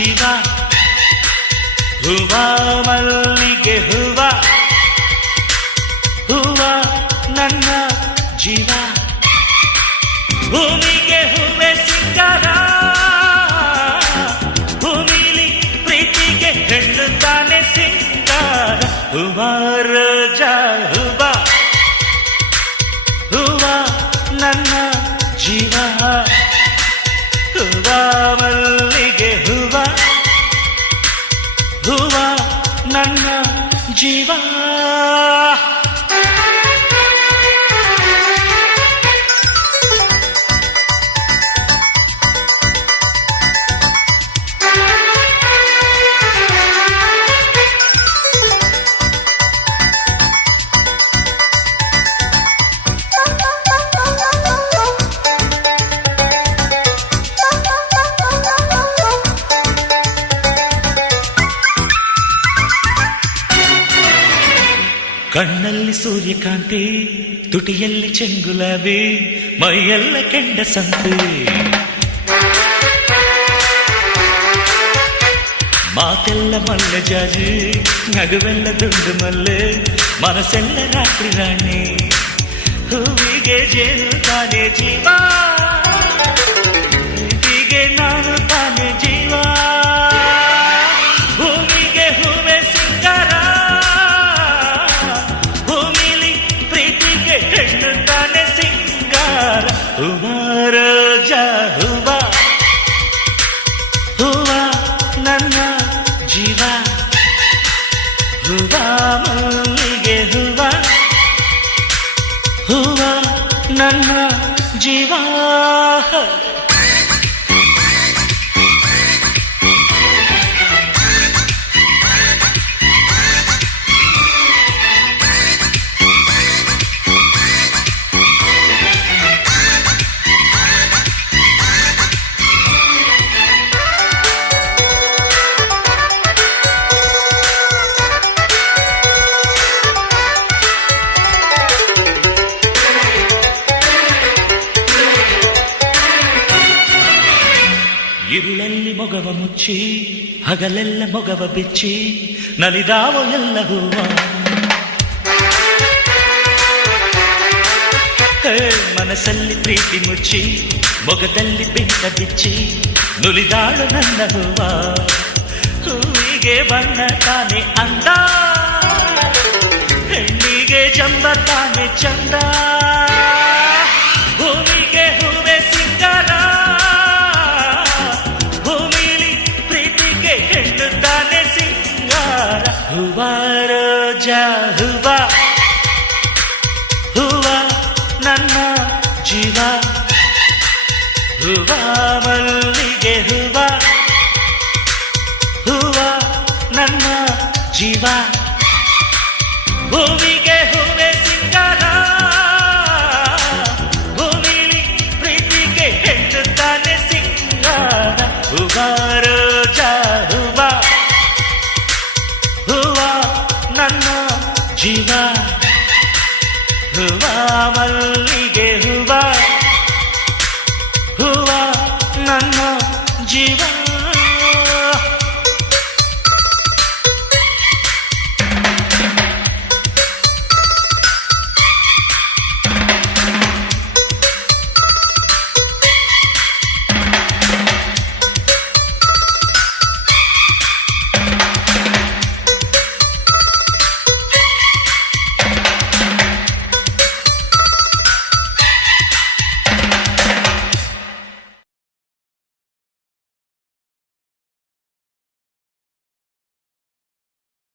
ಜೀವ ಹೂವ ಮಲ್ಲಿಗೆ ಹೂವ ಹೂವ ನನ್ನ ಜೀವ ಭೂಮಿಗೆ ಹೂವೆ ಸಿಂಗಾರ ಭೂಮಿಲಿ ಪ್ರೀತಿಗೆ ಹೆಣ್ಣು ತಾನೆ ಸಿಂಗಾರ ಹೂವ ರೋಜಾ ಹೂವ ಹೂವ ನನ್ನ ಜೀವ ಹೂವ ಮಲ್ಲಿಗೆ ಹೂವ ಹೂವ ನನ್ನ ಜೀವ ಕಣ್ಣಲ್ಲಿ ಸೂರ್ಯಕಾಂತಿ ತುಟಿಯಲ್ಲಿ ಚೆಂಗುಲಾಬಿ ಮೈಯೆಲ್ಲ ಕೆಂಡ ಸಂತೆ ಮಾತೆಲ್ಲ ಮಲ್ಲೆ ಜಾಜಿ ನಗುವೆಲ್ಲ ದುಂಡು ಮಲ್ಲೆ ಮನಸ್ಸೆಲ್ಲ ರಾತ್ರಿ ರಾಣಿ ಹೂವಿಗೆ ಜೇನು ತಾನೆ ಜೀವ ಹೀಗೆ ನಾನು ತಾನೆ ಜೀವ ಭೂಮಿಗೆ ಹೂವೆ ಸಿಂಗಾರ ಹೆಣ್ಣು ತಾನೆ ಸಿಂಗಾರ ಹೂವ ರೋಜಾ ಹೂವ ಹೂವ ನನ್ನ ಜೀವ ಹೂವ ಮಲ್ಲಿಗೆ ಹೂವ ಹೂವ ನನ್ನ ಜೀವ ഇരുಳಲ್ಲಿ ಮೊಗವ ಮುಚ್ಚಿ ಹಗಲೆಲ್ಲ ಮೊಗವ ಬಿಚ್ಚಿ ನಲಿದಾವ ಎಲ್ಲ ಹೂವ ಮನಸ್ಸಲ್ಲಿ ಪ್ರೀತಿ ಮುಚ್ಚಿ ಮೊಗದಲ್ಲಿ ಬೆಂಕ ಬಿಚ್ಚಿ ನುಲಿದಾಳು ನನ್ನ ಹೂವ ಹೂವಿಗೆ ಬಣ್ಣ ತಾನೆ ಅಂದ ಹೆಣ್ಣಿಗೆ ಜಂಬ ತಾನೆ ಚಂದ ಭೂಮಿಗೆ ಹೂವೆ ಸಿಂಗಾರ ಹೂವ ರೋಜಾ ಹೂವ ಹೂವ ನನ್ನ ಜೀವ ಹೂವ ಮಲ್ಲಿಗೆ ಹೂವ ಹೂವ ನನ್ನ ಜೀವ ಭೂಮಿಗೆ ಹೂವೆ ಸಿಂಗಾರ ಭೂಮಿಲಿ ಪ್ರೀತಿಗೆ ಹೆಣ್ಣು ತಾನೆ ಸಿಂಗಾರ ಹೂವ ರೋಜಾ ಹೂವ ನನ್ನ ಜೀವ ಹೂವ ಮಲ್ಲಿಗೆ ಹೂವ ಹೂವ ನನ್ನ ಜೀವ